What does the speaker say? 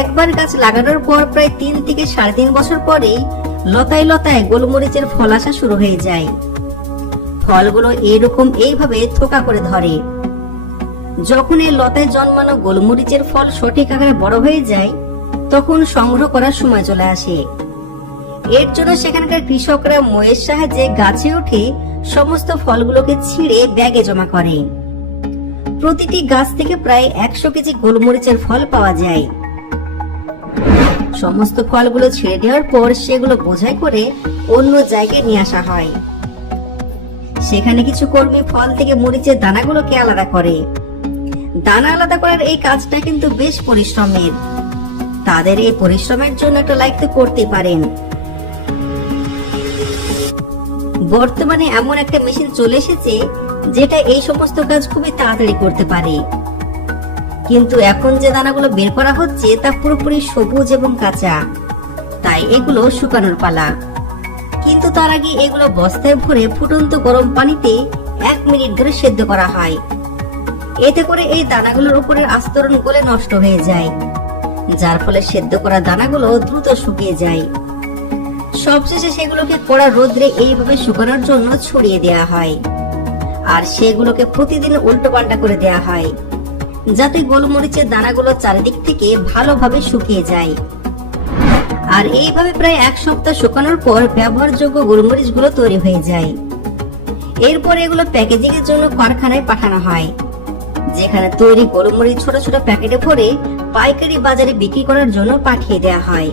একবার গাছ লাগানোর পর প্রায় তিন থেকে সাড়ে তিন বছর পরেই লতায় লতায় গোলমরিচের ফল আসা শুরু হয়ে যায়। ফলগুলো এরকম এইভাবে থোকা করে ধরে। যখন এই লতায় জন্মানো গোলমরিচের ফল সঠিক আকারে বড় হয়ে যায়, তখন সংগ্রহ করার সময় চলে আসে। এর জন্য সেখানকার কৃষকরা ময়ের সাহায্যে গাছে উঠে সমস্ত ফলগুলোকে ছিঁড়ে ব্যাগে জমা করে। প্রতিটি গাছ থেকে প্রায় একশো কেজি গোলমরিচের ফল পাওয়া যায়। সমস্ত ফলগুলো ছেড়ে দেওয়ার পর সেগুলো বোঝাই করে অন্য জায়গায় নিয়ে আসা হয়। সেখানে কিছু কর্মী ফল থেকে মরিচের দানাগুলোকে আলাদা করে। দানা আলাদা করার এই কাজটা কিন্তু বেশ পরিশ্রমের। তাদের এই পরিশ্রমের জন্য একটা লাইক তো করতেই পারেন। বর্তমানে এমন একটা মেশিন চলে এসেছে, যেটা এই সমস্ত কাজ খুবই তাড়াতাড়ি করতে পারে। কিন্তু এখন যে দানাগুলো বের করা হচ্ছে, তা পুরোপুরি সবুজ এবং কাঁচা। তাই এগুলো শুকানোর পালা। কিন্তু তার আগে এগুলো বস্তায় ভরে ফুটন্ত গরম পানিতে এক মিনিট ধরে সেদ্ধ করা হয়। এতে করে এই দানাগুলোর উপরের আস্তরণ গলে নষ্ট হয়ে যায়, যার ফলে সেদ্ধ করা দানাগুলো দ্রুত শুকিয়ে যায়। সবশেষে সেগুলোকে কড়া রোদ্রে এইভাবে শুকানোর জন্য ছড়িয়ে দেওয়া হয়। আর সেগুলোকে প্রতিদিন উল্টো পাল্টা করে দেওয়া হয়। যাতে গোলমরিচের দানাগুলো চারিদিক থেকে ভালোভাবে শুকিয়ে যায়। আর এইভাবে প্রায় এক সপ্তাহ শুকানোর পর ব্যবহারযোগ্য গোলমরিচগুলো তৈরি হয়ে যায়। এরপর এগুলো প্যাকেজিং এর জন্য কারখানায় পাঠানো হয়, যেখানে তৈরি গোলমরিচ ছোট ছোট প্যাকেটে ভরে পাইকারি বাজারে বিক্রি করার জন্য পাঠিয়ে দেওয়া হয়।